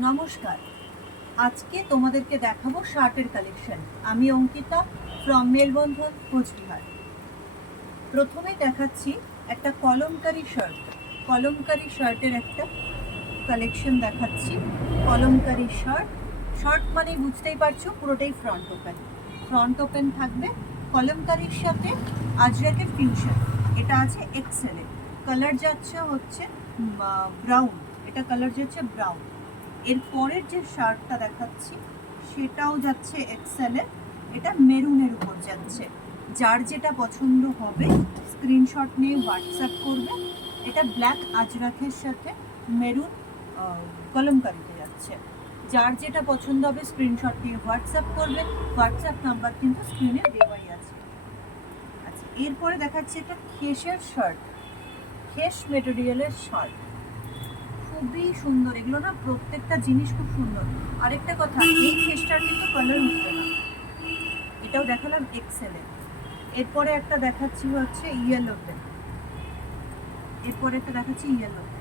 নমস্কার। আজকে তোমাদেরকে দেখাবো শার্টের কালেকশন। আমি অঙ্কিতা ফ্রম মেলবন্ধন, কোচবিহার। প্রথমে দেখাচ্ছি একটা কলমকারি শার্ট। কলমকারি শার্টের একটা কালেকশন দেখাচ্ছি। কলমকারি শার্ট, শার্ট মানে বুঝতেই পারছো পুরোটাই ফ্রন্ট ওপেন। ফ্রন্ট ওপেন থাকবে, কলমকারির সাথে আজরাকের ফিউশন। এটা আছে এক্সেলে। কালার যাচ্ছে হচ্ছে ব্রাউন। এটা কালার যাচ্ছে ব্রাউন। এর পরের যে শার্টটা দেখাচ্ছি সেটাও যাচ্ছে এক্সেলে। এটা মেরুনের উপর যাচ্ছে। যার যেটা পছন্দ হবে স্ক্রিনশট নিয়ে হোয়াটসঅ্যাপ করবে। এটা ব্ল্যাক আজরাকের সাথে মেরুন কলমকারিতে যাচ্ছে। যার যেটা পছন্দ হবে স্ক্রিনশট নিয়ে হোয়াটসঅ্যাপ করবে। হোয়াটসঅ্যাপ নাম্বার কিন্তু স্ক্রিনে দেওয়াই আছে। আচ্ছা, এরপরে দেখাচ্ছি একটা খেসের শার্ট, খেস মেটেরিয়ালের শার্ট। খুবই সুন্দর এগুলো না, প্রত্যেকটা জিনিস খুব সুন্দর। আরেকটা কথা, এই খেসটার কিন্তু কালার উঠবে না। এটাও দেখালাম এক্সেলে। এরপরে একটা দেখাচ্ছি হচ্ছে ইয়েলোতে। এরপরে একটা দেখাচ্ছি ইয়েলোতে।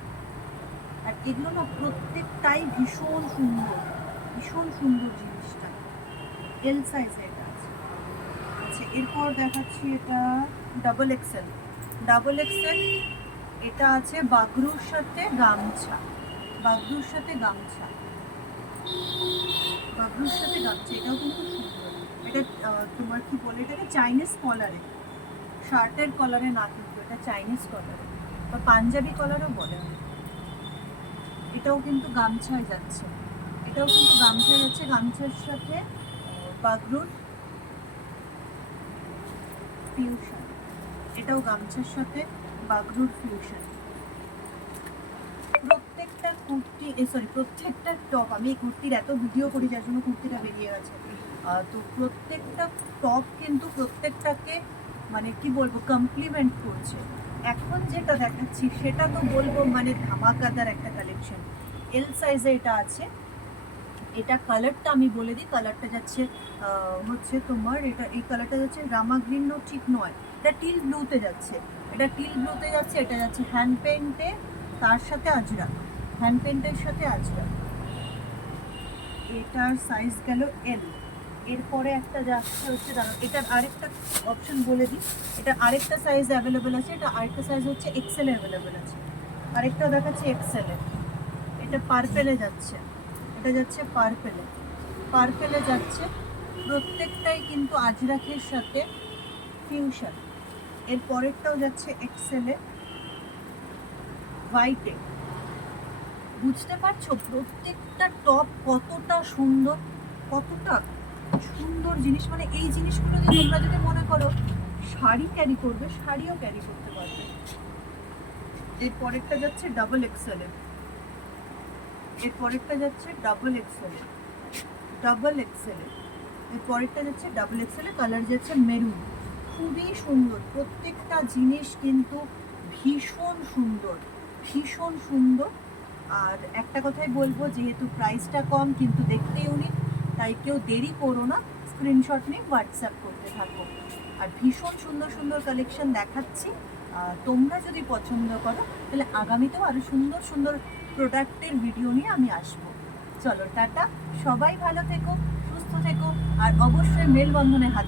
আর এগুলো না প্রত্যেকটাই ভীষণ সুন্দর, ভীষণ সুন্দর জিনিসটা। এল সাইজে এটা আছে। আচ্ছা, এরপর দেখাচ্ছি এটা ডাবল এক্সেল। ডাবল এক্সেল, এটা আছে বাগরুর সাথে গামছা। বাগরুর সাথে গামছা, বাগরুর সাথে গামছা। এটাও কিন্তু সুন্দর। এটা তোমার কি বলে, এটাকে চাইনিজ কলারে, শার্টের কলারে না, কিন্তু এটা চাইনিজ কলারে বা পাঞ্জাবি কলারও বলে। এটাও কিন্তু গামছায় যাচ্ছে। এটাও কিন্তু গামছায় যাচ্ছে, গামছার সাথে বাগরুর ফিউশন। এটাও গামছার সাথে বাগরুর ফিউশন। প্রত্যেকটা কুর্তি, প্রত্যেকটা টপ, আমি এই কুর্তির এত ভিডিও করি যার জন্য কুর্তিটা বেরিয়ে গেছে। তো প্রত্যেকটা টপ কিন্তু প্রত্যেকটাকে মানে কি বলবো কমপ্লিমেন্ট করছে। এখন যেটা দেখাচ্ছি সেটা তো বলবো মানে ধামাকাদার একটা কালেকশন। এল সাইজে এটা আছে। এটা কালারটা আমি বলে দিই, কালারটা যাচ্ছে হচ্ছে তোমার, এটা এই কালারটা যাচ্ছে রামা গ্রিনও ঠিক নয়, এটা টিল ব্লুতে যাচ্ছে। এটা টিল ব্লুতে যাচ্ছে। এটা যাচ্ছে হ্যান্ড পেন্টে, তার সাথে আজরাক, হ্যান্ড পেন্টের সাথে আজরাক। এটার সাইজ গেল এল। এরপরে একটা যাচ্ছে হচ্ছে, দাঁড়াও এটার আরেকটা অপশন বলে দিই। এটা আরেকটা সাইজ অ্যাভেলেবেল আছে। এটা আরেকটা সাইজ হচ্ছে এক্সেল অ্যাভেলেবেল আছে। আরেকটা দেখাচ্ছে এক্সেলে। এটা পার্পেলে যাচ্ছে। এটা যাচ্ছে পার্পেলে, পার্পেলে যাচ্ছে। প্রত্যেকটাই কিন্তু আজরাকের সাথে ফিউশন। এর পরেরটাও যাচ্ছে এক্সেলে, হোয়াইটে। বুঝতে পারছো প্রত্যেকটা টপ কতটা সুন্দর, কতটা সুন্দর জিনিস। মানে এই জিনিসগুলো যে তোমরা যদি মনে করো শাড়ি ক্যারি করবে, শাড়িও ক্যারি করতে পারবে। এর পরেরটা যাচ্ছে ডাবল এক্সেলে। এর পরেরটা যাচ্ছে ডাবল এক্সেলে, ডাবল এক্সেলে। এর পরেরটা যাচ্ছে ডাবল এক্সেলে, কালার যাচ্ছে মেরুন। খুবই সুন্দর প্রত্যেকটা জিনিস, কিন্তু ভীষণ সুন্দর, ভীষণ সুন্দর। আর একটা কথাই বলবো, যেহেতু প্রাইসটা কম কিন্তু দেখতে ইউনিক, তাই কেউ দেরি করো না, স্ক্রিনশট নিয়ে হোয়াটসঅ্যাপ করতে থাকো। আর ভীষণ সুন্দর সুন্দর কালেকশন দেখাচ্ছি। তোমরা যদি পছন্দ করো তাহলে আগামীতেও আরও সুন্দর সুন্দর প্রোডাক্টের ভিডিও নিয়ে আমি আসবো। চলো টাটা, সবাই ভালো থেকো, সুস্থ থেকো, আর অবশ্যই মেলবন্ধনে হাত